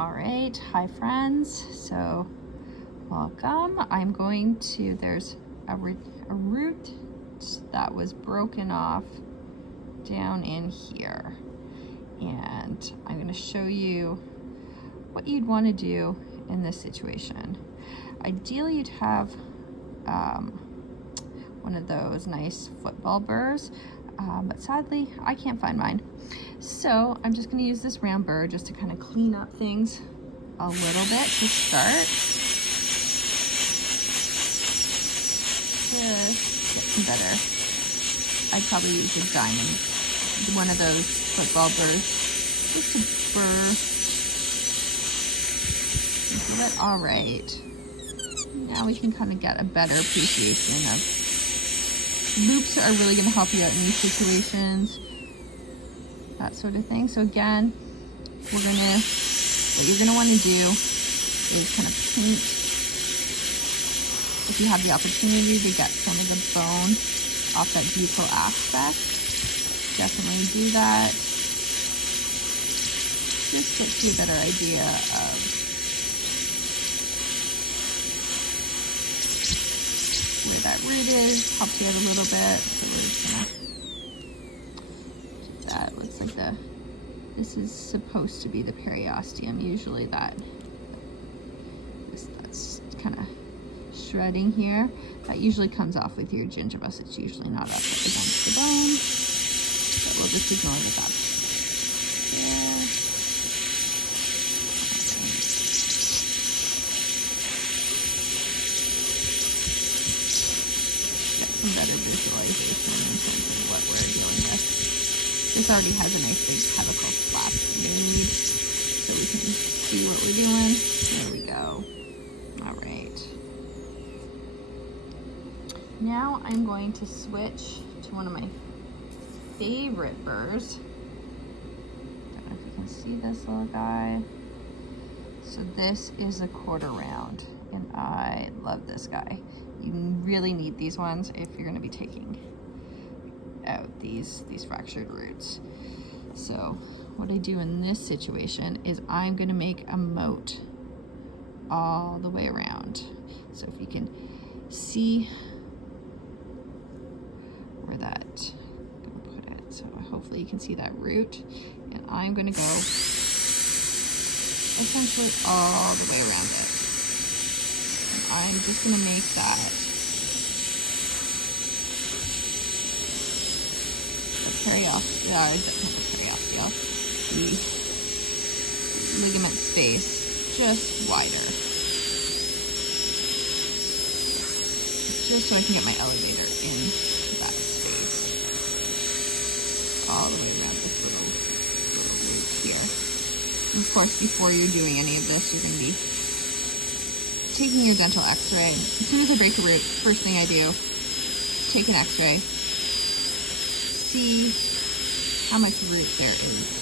All right, hi friends. So welcome. I'm going to, there's a root that was broken off down in here. And I'm going to show you what you'd want to do in this situation. Ideally, you'd have one of those nice football burrs, but sadly, I can't find mine. So I'm just going to use this round burr just to kind of clean up things a little bit to start. Just get some better. I'd probably use a diamond, one of those football burrs, just to burr into it. All right. Now we can kind of get a better appreciation of loops are really going to help you out in these situations, that sort of thing. So again, what you're going to want to do is kind of paint, if you have the opportunity to get some of the bone off that buccal aspect, definitely do that. Just gets you a better idea of where that root is, helps you out a little bit. So we're just gonna do that. Looks like this is supposed to be the periosteum. Usually that's kind of shredding here. That usually comes off with your gingivus. It's usually not up against the bone, but we'll just ignore that that's there. Some better visualization in terms of what we're dealing with. This already has a nice big pedicle flap made, so we can see what we're doing. There we go. All right. Now I'm going to switch to one of my favorite burrs. Don't know if you can see this little guy. So this is a 1/4 round, and I love this guy. You really need these ones if you're going to be taking out these fractured roots. So what I do in this situation is I'm going to make a moat all the way around. So if you can see where that, I'm going to put it, so hopefully you can see that root, and I'm going to go essentially all the way around it. I'm just going to make that the ligament space just wider, just so I can get my elevator in that space all the way around this little root here. And of course, before you're doing any of this, you're going to be taking your dental x-ray. As soon as I break a root, first thing I do, take an x-ray, see how much root there is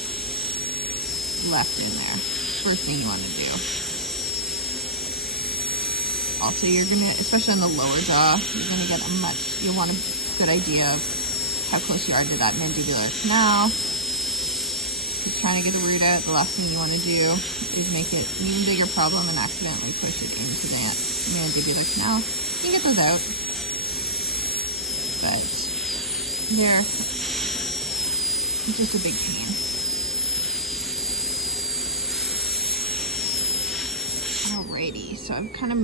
left in there. First thing you want to do. Also, you're going to, especially on the lower jaw, you're going to get you'll want a good idea of how close you are to that mandibular canal. If you're trying to get a root out, the last thing you want to do is make it an even bigger problem and accidentally push it into the mandibular canal. You can get those out, but they're just a big pain. Alrighty, so I've kind of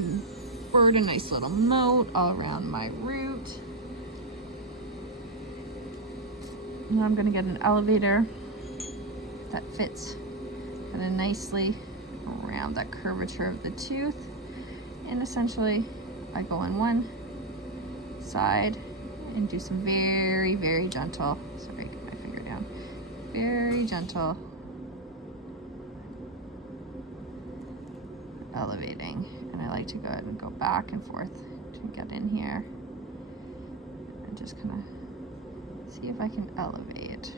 burred a nice little moat all around my root. Now I'm going to get an elevator that fits kind of nicely around that curvature of the tooth, and essentially I go on one side and do some very, very gentle, sorry, get my finger down, very gentle elevating, and I like to go ahead and go back and forth to get in here and just kind of see if I can elevate.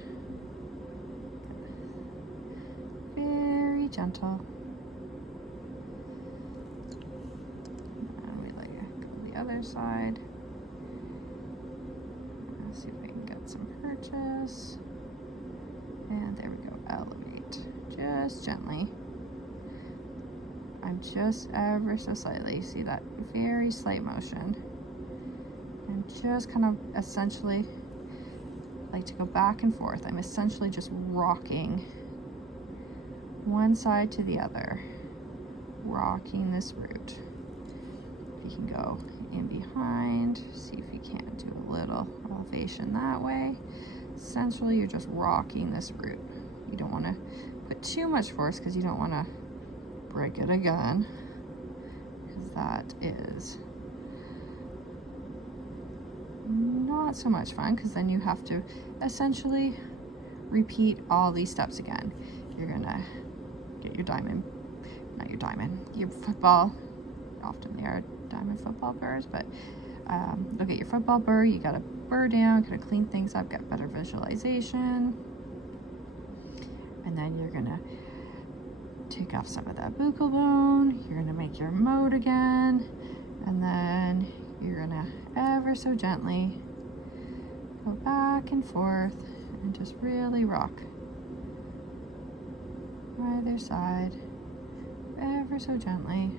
Very gentle. And we like go to the other side. Let's see if we can get some purchase. And there we go, elevate. Just gently. I'm just ever so slightly, see that very slight motion, and just kind of essentially like to go back and forth. I'm essentially just rocking one side to the other, rocking this root. If you can go in behind, see if you can't do a little elevation that way. Essentially, you're just rocking this root. You don't want to put too much force because you don't want to break it again, because that is not so much fun, because then you have to essentially repeat all these steps again. You're gonna get your diamond, not your diamond, your football, often they are diamond football burrs, but look at your football burr, you got a burr down, kind of clean things up, get better visualization, and then you're gonna take off some of that buccal bone, you're gonna make your mode again, and then you're gonna ever so gently go back and forth and just really rock either side ever so gently.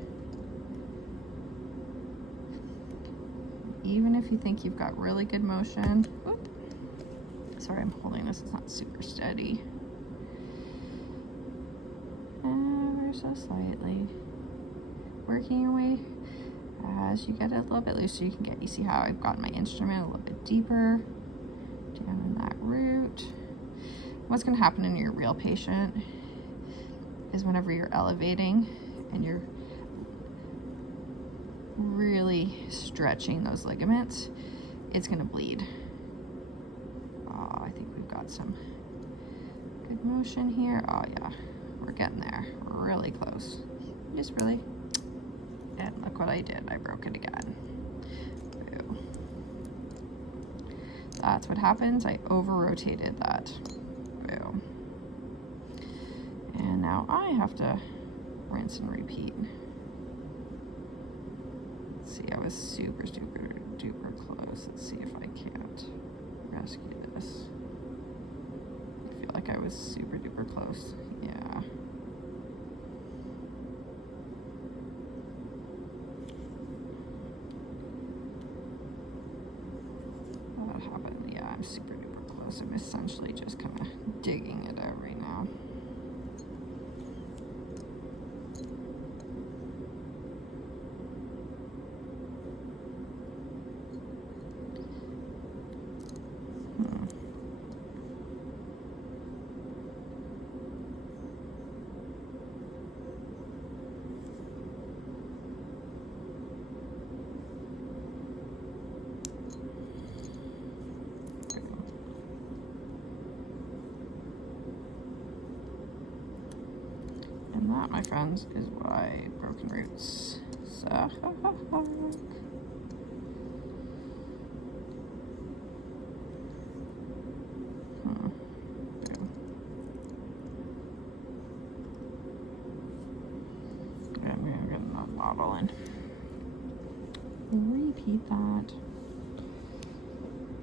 Even if you think you've got really good motion, whoop, sorry, I'm holding this, it's not super steady. Ever so slightly, working your way as you get it a little bit looser. You can get, you see how I've got my instrument a little bit deeper down in that root. What's going to happen in your real patient is whenever you're elevating and you're really stretching those ligaments, it's going to bleed. Oh, I think we've got some good motion here. Oh yeah, we're getting there, really close. Just really, and look what I did, I broke it again. Boo. That's what happens, I over-rotated that. Boo. And now I have to rinse and repeat. See, I was super duper close. Let's see if I can't rescue this. I feel like I was super duper close. Yeah. What happened? Yeah, I'm super duper close. I'm essentially just kind of digging it out right now. And that, my friends, is why broken roots suck. I'm gonna get that bottle in. Repeat that.